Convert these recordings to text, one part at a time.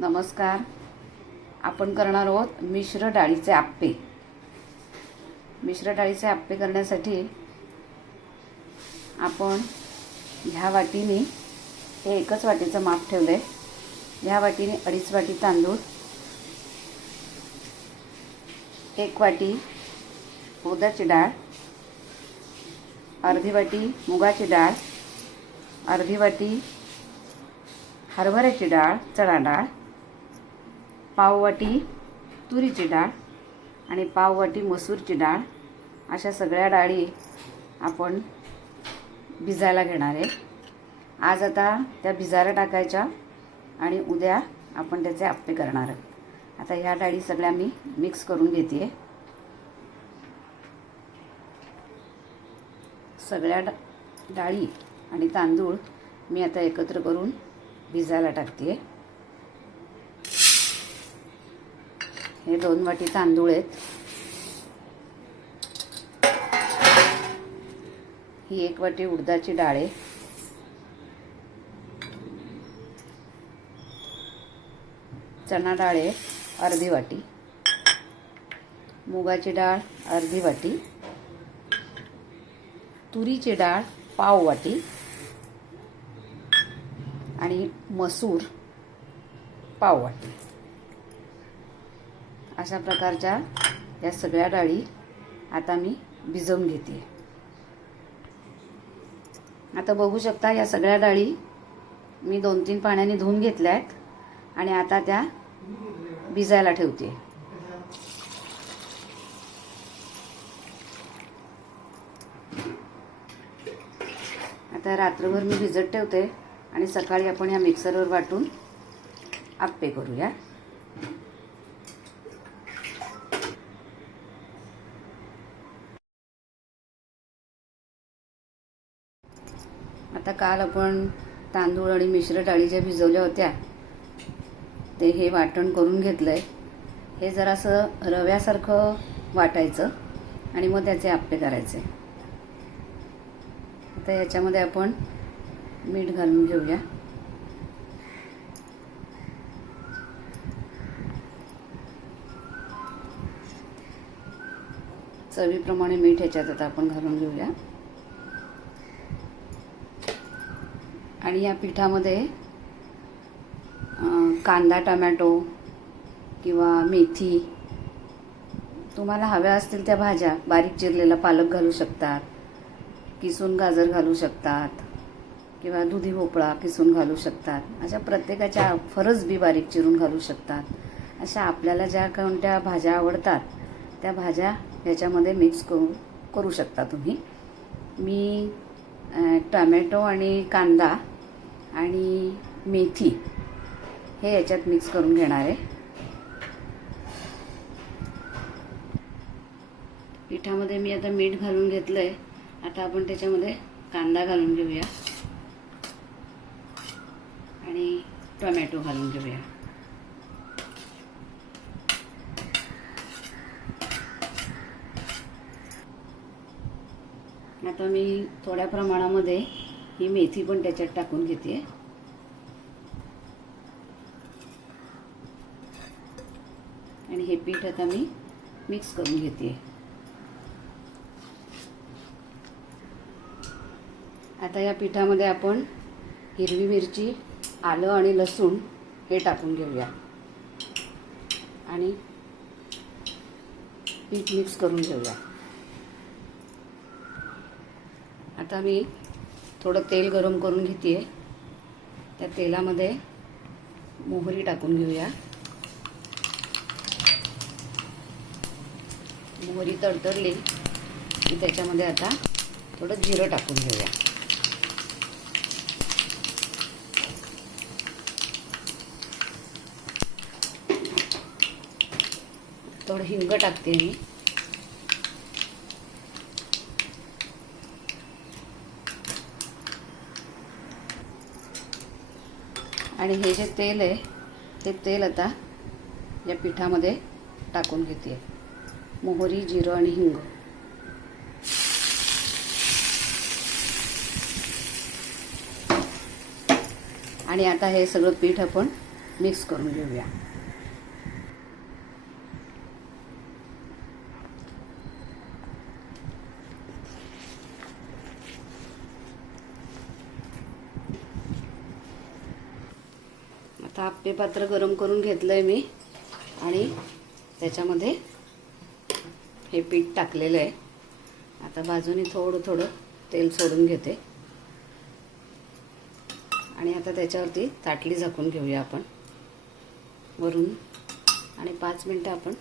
नमस्कार. आपण करणार आहोत मिश्र डाळीचे आप्पे. मिश्र डाळीचे आप्पे करण्यासाठी आपण ह्या वाटीने, हे एकच वाटीचं माप ठेवलं आहे. ह्या वाटीने 2.5 वाटी तांदूळ, 1 वाटी उडदाची डाळ, अर्धी वाटी मुगाची डाळ, अर्धी वाटी हरभऱ्याची डाळ, चणा डाळ, पाव वाटी तुरीची डाळ आणि पाव वाटी मसूरची डाळ, अशा सगळ्या डाळी आपण भिजायला घेणार आहे. आज आता त्या भिजायला टाकायच्या आणि उद्या आपण त्याचे आप्पे करणार आहोत. आता ह्या डाळी सगळ्या मी मिक्स करून घेते. सगळ्या डाळी आणि तांदूळ मी आता एकत्र करून भिजायला टाकते. हे 2 वाटी तांदूळ आहेत. ही 1 वाटी उडदाची डाळ आहे. चणा डाळ आहे अर्धी वाटी, मुगाची डाळ अर्धी वाटी, तुरीची डाळ पाव वाटी आणि मसूर पाव वाटी. अशा प्रकारच्या या सगळ्या डाळी आता मी भिजवून घेते. आता बघू शकता या सगळ्या डाळी मी 2-3 पाण्याने धुवून घेतल्या आहेत आणि आता त्या भिजायला ठेवते. आता रात्रभर मी भिजत ठेवते आणि सकाळी आपण या मिक्सरवर वाटून आप्पे करूया. आता काल आपण तांदूळ आणि मिश्र डाळी ज्या भिजवल्या होत्या ते हे वाटण करून घेतलंय. हे जरासं रव्यासारखं वाटायचं आणि मग त्याचे आप्पे करायचे. आता याच्यामध्ये आपण मीठ घालून घेऊया. चवीप्रमाणे मीठ ह्याच्यात आता आपण घालून घेऊया. आणि या पिठामध्ये कांदा, टोमॅटो किंवा मेथी, तुम्हाला हव्या असतील त्या भाज्या, बारीक चिरलेला पालक घालू शकतात, किसून गाजर घालू शकतात किंवा दुधी भोपळा किसून घालू शकतात. अशा प्रत्येकाच्या, फरस बी बारीक चिरून घालू शकतात. अशा आपल्याला ज्या कोणत्या भाज्या आवडतात त्या भाज्या याच्यामध्ये मिक्स करू शकता तुम्ही. मी टोमॅटो आणि कांदा आणि मेथी हे याच्यात मिक्स करून घेणार आहे. पिठामध्ये मी आता मीठ घालून घेतलं आहे. आता आपण त्याच्यामध्ये कांदा घालून घेऊया आणि टोमॅटो घालून घेऊया. आता मी थोड्या प्रमाणामध्ये ही मेथी पण त्याच्यात टाकून घेते. आणि हे पीठ आता मी मिक्स करून घेते. आता या पिठामध्ये आपण हिरवी मिरची, आलं आणि लसूण हे टाकून घेऊया आणि पीठ मिक्स करून घेऊया. आता मी थोडं तेल गरम करून घेते. त्या तेलामध्ये मोहरी टाकून घेऊया. मोहरी तडतडली की त्याच्यामध्ये आता थोडं जिरं टाकून घेऊया. थोडं हिंग टाकते मी. आणि हे जे तेल आहे ते तेल आता या पिठामध्ये टाकून घेते. मोहरी, जिरं आणि हिंग. आणि आता हे सगळं पीठ आपण मिक्स करून घेऊया. आता आप्पे पात्र गरम करून घेतलंय मी आणि त्याच्यामध्ये हे पीठ टाकलेलं आहे. आता बाजूने थोडं थोडं तेल सोडून घेते आणि आता त्याच्यावरती ताटली झाकून घेऊया आपण वरून आणि 5 मिनिटं आपण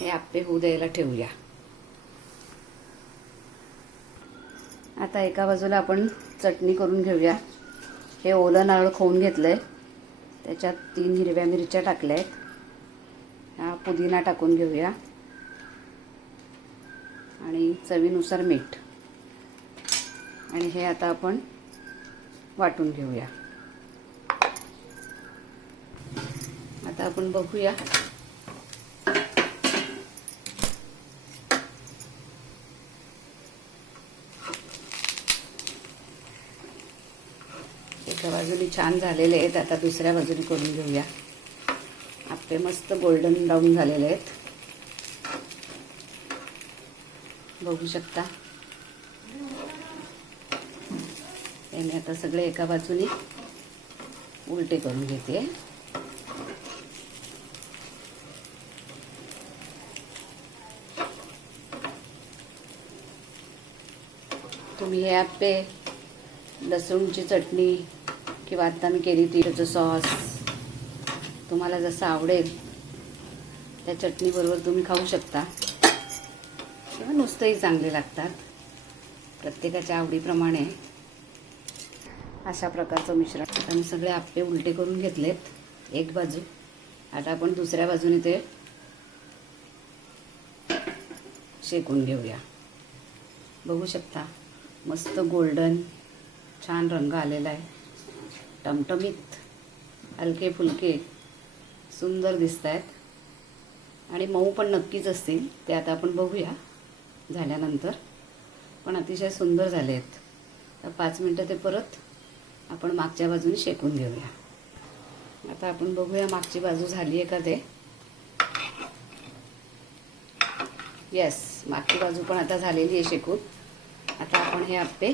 हे आप्पे होऊ द्यायला ठेवूया. आता एका बाजूला आपण चटणी करून घेऊया. हे ओलं नारळ खोवून घेतलंय, त्याच्यात 3 हिरव्या मिरच्या टाकल्या आहेत. हा पुदिना टाकून घेऊया आणि चवीनुसार मीठ आणि हे आता आपण वाटून घेऊया. आता आपण बघूया एका बाजूने छान झालेले आहेत. आता दुसऱ्या बाजूने करून घेऊया. आप्पे मस्त गोल्डन ब्राऊन झालेले आहेत, बघू शकता. मी आता सगळे एका बाजूने उलटे करून घेते. तुम्ही हे आप्पे लसूणची चटणी किंवा आता मी केली तिळाचं सॉस, तुम्हाला जसं आवडेल त्या चटणीबरोबर तुम्ही खाऊ शकता किंवा नुसतंही चांगले लागतात. प्रत्येकाच्या आवडीप्रमाणे अशा प्रकारचं मिश्रण. आता मी सगळे आप्पे उलटे करून घेतलेत एक बाजू. आता आपण दुसऱ्या बाजूने ते शेकून घेऊया. बघू शकता मस्त गोल्डन छान रंग आलेला आहे. टमटमीत हलके फुलके सुंदर दिसत आहेत आणि मऊ पण नक्कीच असतील ते आता आपण बघूया झाल्यानंतर. पण अतिशय सुंदर झाले आहेत. तर 5 मिनटं ते परत आपण मागच्या बाजूने शेकून घेऊया. आता आपण बघूया मागची बाजू झाली आहे का ते. येस, मागची बाजू पण आता झालेली आहे शेकून. आता आपण हे आप्पे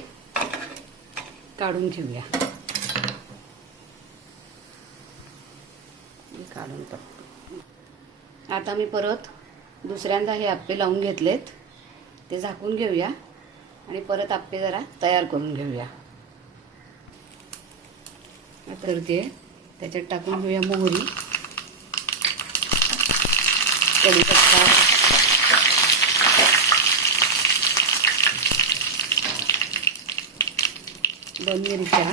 काढून घेऊया. काढून टाकतो. आता मी परत दुसऱ्यांदा हे आप्पे लावून घेतलेत, ते झाकून घेऊया आणि परत आप्पे जरा तयार करून घेऊया. तर ते त्याच्यात टाकून घेऊया मोहरी, कढीपत्ता, दोन मिरच्या,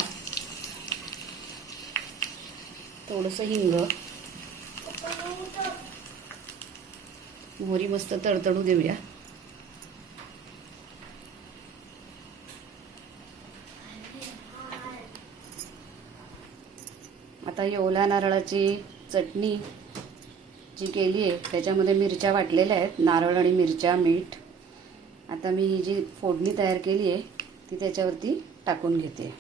थोडंसं हिंग. मोहरी मस्त तडतडू देऊया. आता ही ओल्या नारळाची चटणी जी केली आहे त्याच्यामध्ये मिरच्या वाटलेल्या आहेत, नारळ आणि मिरच्या, मीठ. आता मी ही जी फोडणी तयार केली आहे ती त्याच्यावरती टाकून घेते.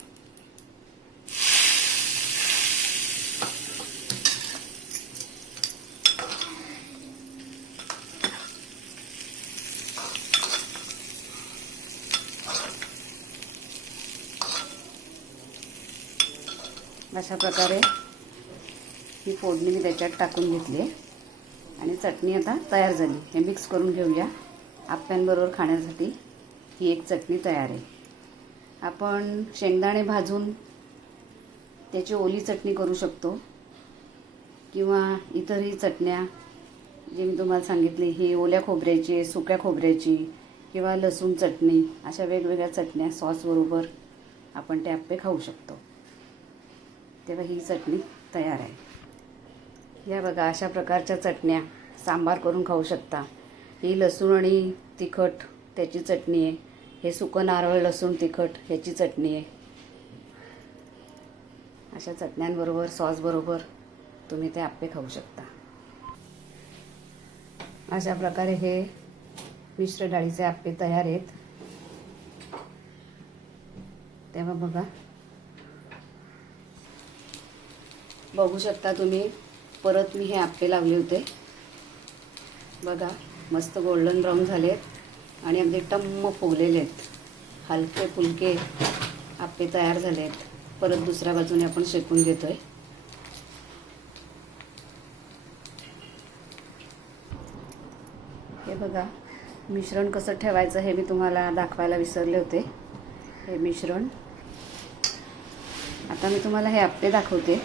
अशा प्रकारे ही फोडणी मी त्याच्यात टाकून घेतली आहे आणि चटणी आता तयार झाली. हे मिक्स करून घेऊया. आप्प्यांबरोबर खाण्यासाठी ही एक चटणी तयार आहे. आपण शेंगदाणे भाजून त्याची ओली चटणी करू शकतो किंवा इतरही चटण्या जी मी तुम्हाला सांगितली, ही ओल्या खोबऱ्याची, सुक्या खोबऱ्याची किंवा लसूण चटणी, अशा वेगवेगळ्या चटण्या सॉसबरोबर आपण ते आप्पे खाऊ शकतो. तेव्हा ही चटणी तयार आहे. या बघा, अशा प्रकारच्या चटण्या सांबार करून खाऊ शकता. ही लसूण आणि तिखट त्याची चटणी आहे. हे सुकं नारळ, लसूण, तिखट ह्याची चटणी आहे. अशा चटण्यांबरोबर, सॉसबरोबर तुम्ही ते आप्पे खाऊ शकता. अशा प्रकारे हे मिश्र डाळीचे आप्पे तयार आहेत. तेव्हा बघा बघू शकता तुम्ही, परत मी हे आप्पे लावले होते बघा, मस्त गोल्डन ब्राऊन झालेत आणि अगदी टम्म फुगलेले आहेत. हलके फुलके आप्पे तयार झाले आहेत. परत दुसऱ्या बाजूने आपण शेकून घेतोय. हे बघा, मिश्रण कसं ठेवायचं हे मी तुम्हाला दाखवायला विसरले होते. हे मिश्रण आता मी तुम्हाला हे आप्पे दाखवते.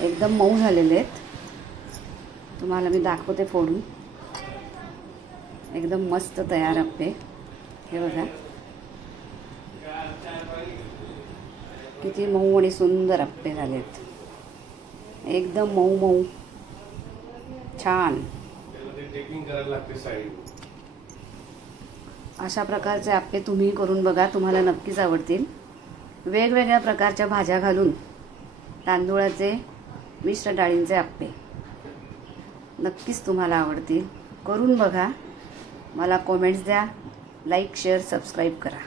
एकदम मऊ झालेले आहेत. तुम्हाला मी दाखवते फोडून. एकदम मस्त तयार आप्पे. हे बघा किती मऊ आणि सुंदर आप्पे झालेत. एकदम मऊ मऊ छान. अशा प्रकारचे आप्पे तुम्ही करून बघा, तुम्हाला नक्कीच आवडतील. वेगवेगळ्या प्रकारच्या भाज्या घालून तांदूळाचे मिश्र डाळींचे आप्पे नक्कीच तुम्हाला आवडतील. करून बघा. मला कमेंट्स द्या. लाईक, शेअर, सबस्क्राईब करा.